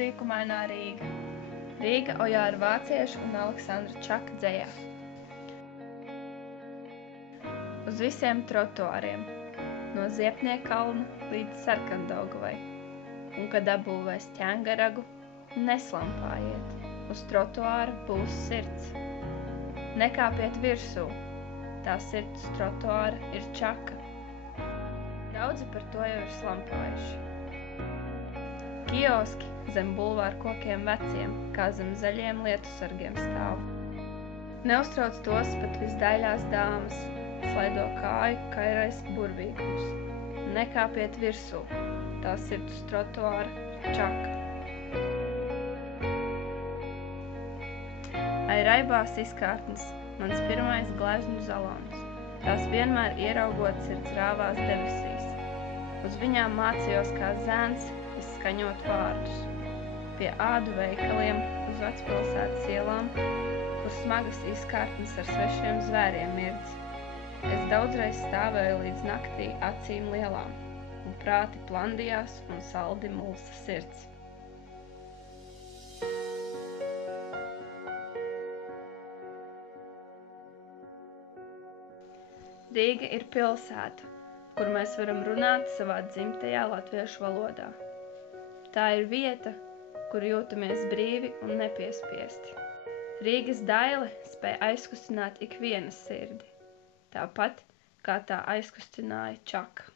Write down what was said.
sīkumainā Rīga. Rīga Ojāra Vācieša un Aleksandra Čaka dzejā. Uz visiem trotuāriem, no Ziepniekalna līdz Sarkandaugavai, un, kad apbūvēs Ķengaragu, neslampājiet, uz trotuāra būs sirds. Nekāpiet virsū, tā sirds trotuāra ir Čaka. Daudzi par to jau ir slampājuši. Kioski zem bulvāru kokiem veciem, kā zem zaļiem lietusargiem stāv. Neuztrauc tos pat visdaļās dāmas, slaido kāju kairais burvīgums. Nekāpiet virsū, tā sirds trotuāra ir Čaka. Ai raibās izkārtnes, mans pirmais gleznu zalons. Tās vienmēr ieraugot sirds rāvās debesīs. Uz viņām mācījos kā zēns izskaņot vārdus. Pie ādu veikaliem uz vecpilsētas ielām, kur smagas izkārtnes ar svešiem zvēriem mirdz. Es daudzreiz stāvēju līdz naktī acīm lielām, un prāti plandījās un saldi mulsa sirds. Rīga ir pilsēta, kur mēs varam runāt savā dzimtajā latviešu valodā. Tā ir vieta, kur jūtamies brīvi un nepiespiesti. Rīgas daile spēj aizkustināt ikvienas sirdi, tāpat kā tā aizkustināja Čaka.